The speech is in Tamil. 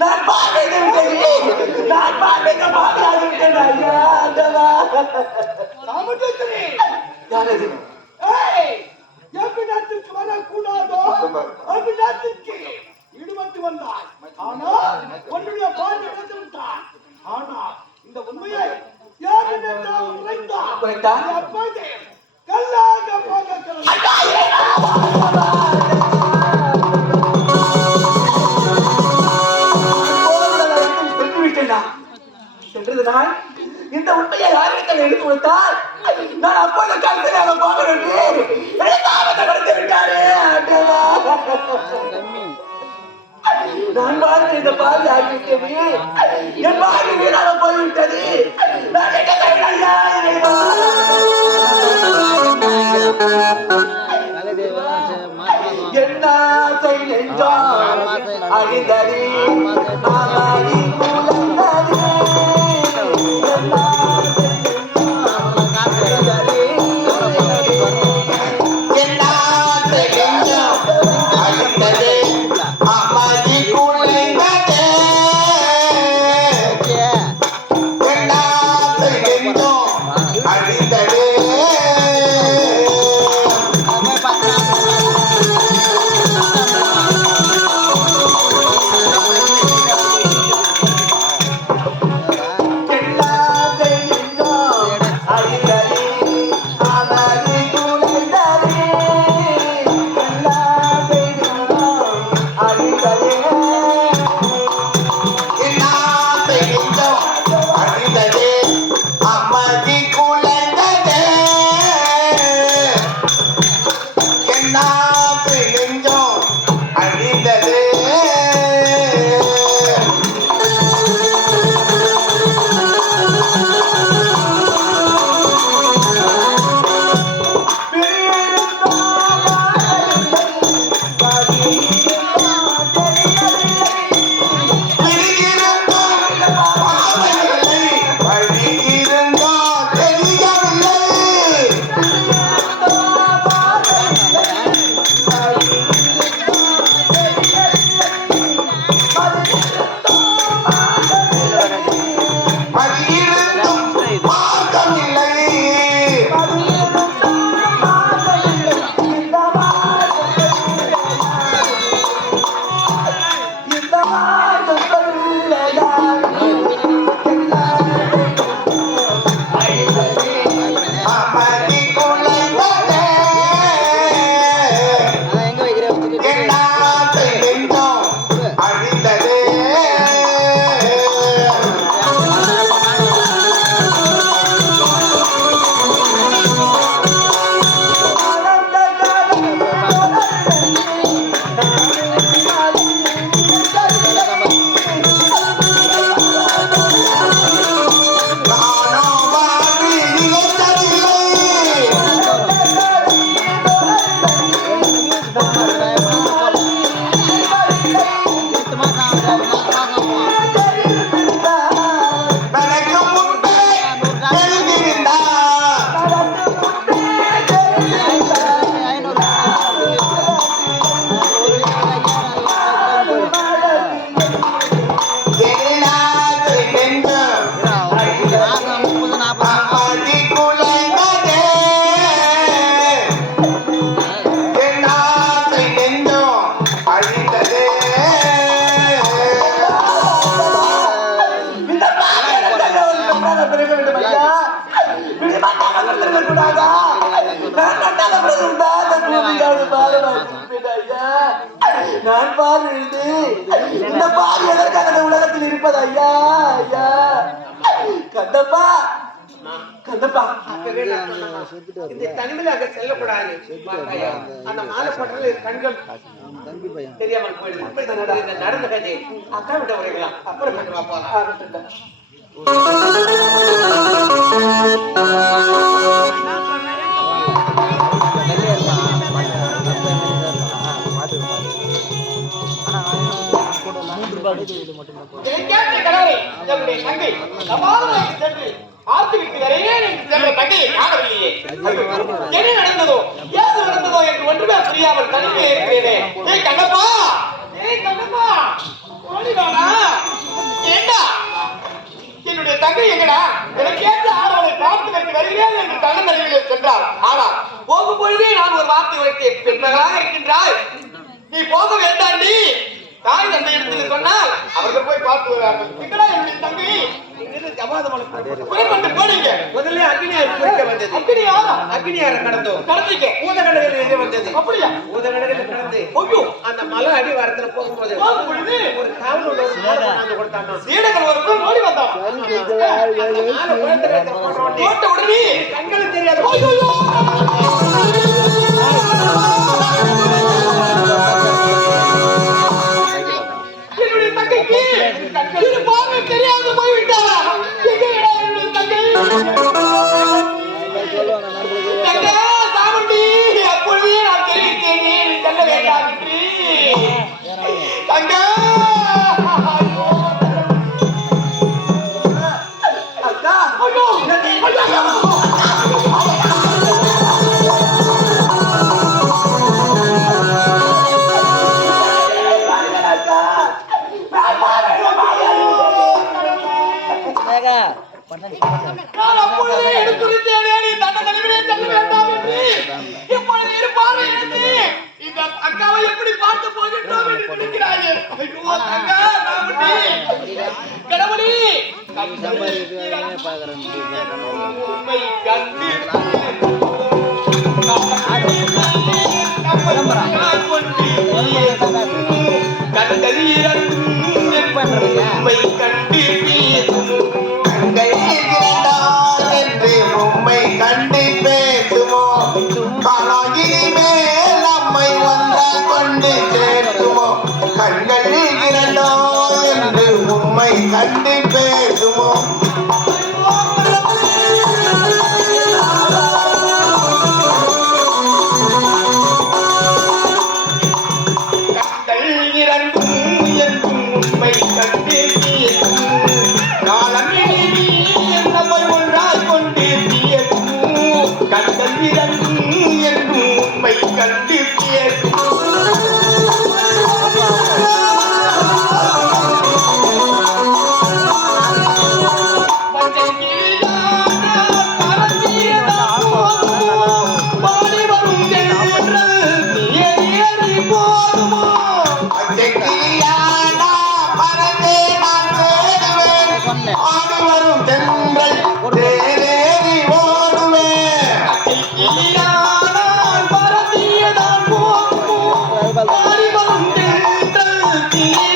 நான் பார்வையிட்டு விட்டேன் நான் பார்வையிட்ட பாதையாக விட்டேன் ஐயா ஆண்டவா. சாமுண்டேஸ்வரி யார்? அது ஏய் எவ்விடத்திற்கு வரக்கூடாதோ அவ்விடத்திற்கு ஈடுபட்டு வந்தாய். ஆனால் உன்னுடைய பார்வை இழந்து விட்டாய். ஆனால் இந்த உண்மையை? அப்போது நான் இந்த உண்மையை யாரிடத்தில் எடுத்து வைத்தால்? நான் அப்போது கருத்தினாக போகிறேன் என்னை தாமத்தை கொடுத்து விட்டாரே நான் வாழ்ந்த இந்த பாதி ஆகிவிட்டது. என் பாதி வீணாக போய்விட்டது. நான் என்ன வேண்டும் ஐயா. விடுமாட்டாக பிறக்கக்கூடாதா? நான் நன்றாக பிறந்திருந்தால் இந்த பூமியிலாவது பாரமாக இருப்பேன் ஐயா. நான் பால் விழுந்து இந்த பால் எதற்காக இந்த உலகத்தில் இருப்பது ஐயா ஐயா? கந்தப்பா கந்தப்பா. இந்த தனிமையாக செல்லக்கூடாது. பார்த்தாயா? அந்த மாலை போட்டது கண்கள் தெரியாமல் போயிடுது. இந்த நடந்த கதை அக்கா விட்ட வரைக்கலாம் அப்புறம் கட்டுவா என்ன நடந்ததோ ஏது நடந்ததோ என்று ஒன்றுமே புரியாமல் தனிமையே இருக்கிறேனே. கண்ணப்பா கேட்டு அவனை பார்த்து வருகிறேன் என்று தன்னநிலையிலே சென்றார். ஆனால் போகும் பொழுதே நான் ஒரு வார்த்தை வைத்தேன் இருக்கின்றாய். நீ போக வேண்டாம் நீ. தாய் தந்தையிடத்தில் சொன்னால் அவர்கள் போய் பார்த்து வருவார்கள். எங்கடா என்னுடைய தம்பி. முதல்ல அக்னியார் வந்தது. அக்னியாரா அக்னியார கடந்தோம். கடந்தீங்க. ஊத கடலில் வந்தது. அப்படியா? ஊத கடந்து ஐயோ. அந்த மலை அடி வாரத்துல போகும்போது போகும்போது ஒரு காவல் உள்ள ஒரு கொடுத்தாங்க. சீடர்கள் ஒருத்தர் ஓடி வந்தாங்க போட்ட தெரியாது கடவுளே. உண்மை கண்டு கண்டறிய உண்மை கண்டு Yeah. Happy